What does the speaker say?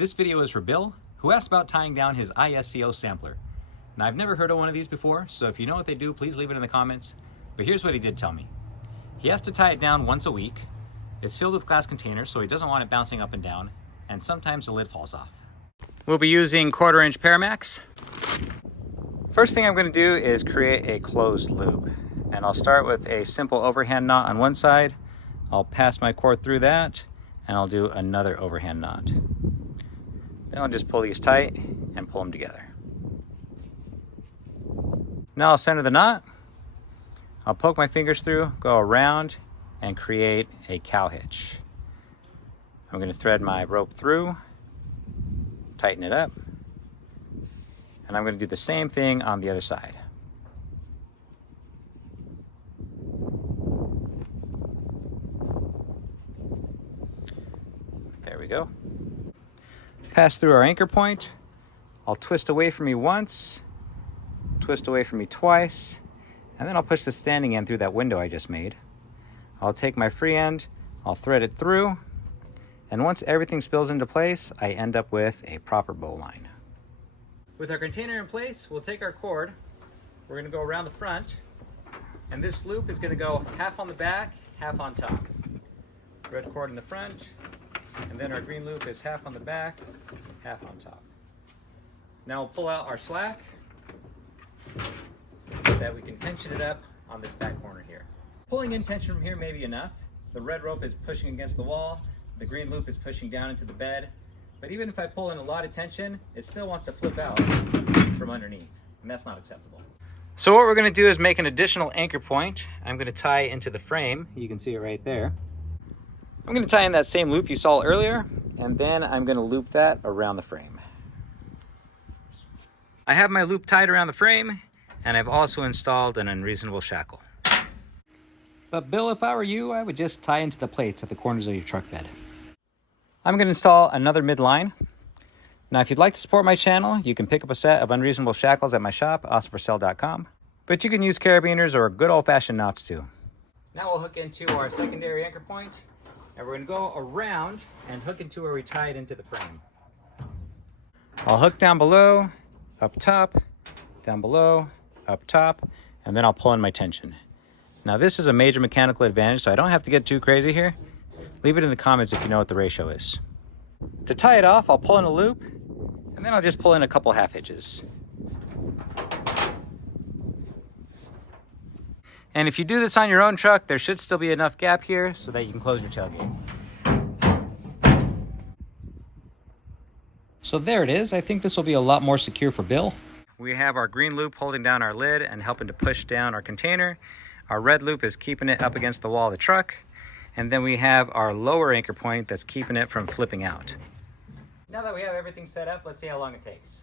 This video is for Bill, who asked about tying down his ISCO sampler. Now, I've never heard of one of these before, so if you know what they do, please leave it in the comments. But here's what he did tell me. He has to tie it down once a week. It's filled with glass containers, so he doesn't want it bouncing up and down, and sometimes the lid falls off. We'll be using 1/4" Paramax. First thing I'm going to do is create a closed loop. And I'll start with a simple overhand knot on one side. I'll pass my cord through that, and I'll do another overhand knot. Then I'll just pull these tight and pull them together. Now I'll center the knot. I'll poke my fingers through, go around, and create a cow hitch. I'm going to thread my rope through, tighten it up, and I'm going to do the same thing on the other side. There we go. Pass through our anchor point. I'll twist away from me once, twist away from me twice, and then I'll push the standing end through that window I just made. I'll take my free end, I'll thread it through, and once everything spills into place, I end up with a proper bowline. With our container in place, we'll take our cord, we're going to go around the front, and this loop is going to go half on the back, half on top. Red cord in the front, and then our green loop is half on the back, half on top. Now we'll pull out our slack so that we can tension it up on this back corner here. Pulling in tension from here may be enough. The red rope is pushing against the wall, the green loop is pushing down into the bed, but even if I pull in a lot of tension, it still wants to flip out from underneath, and that's not acceptable. So what we're going to do is make an additional anchor point. I'm going to tie into the frame. You can see it right there. I'm going to tie in that same loop you saw earlier, and then I'm going to loop that around the frame. I have my loop tied around the frame, and I've also installed an unreasonable shackle. But Bill, if I were you, I would just tie into the plates at the corners of your truck bed. I'm going to install another midline. Now, if you'd like to support my channel, you can pick up a set of unreasonable shackles at my shop, awesomforsale.com. But you can use carabiners or good old-fashioned knots too. Now we'll hook into our secondary anchor point, and we're going to go around and hook into where we tied into the frame. I'll hook down below, up top, down below, up top, and then I'll pull in my tension. Now this is a major mechanical advantage, so I don't have to get too crazy here. Leave it in the comments if you know what the ratio is. To tie it off, I'll pull in a loop, and then I'll just pull in a couple half hitches. And if you do this on your own truck, there should still be enough gap here so that you can close your tailgate. So there it is. I think this will be a lot more secure for Bill. We have our green loop holding down our lid and helping to push down our container. Our red loop is keeping it up against the wall of the truck. And then we have our lower anchor point that's keeping it from flipping out. Now that we have everything set up, let's see how long it takes.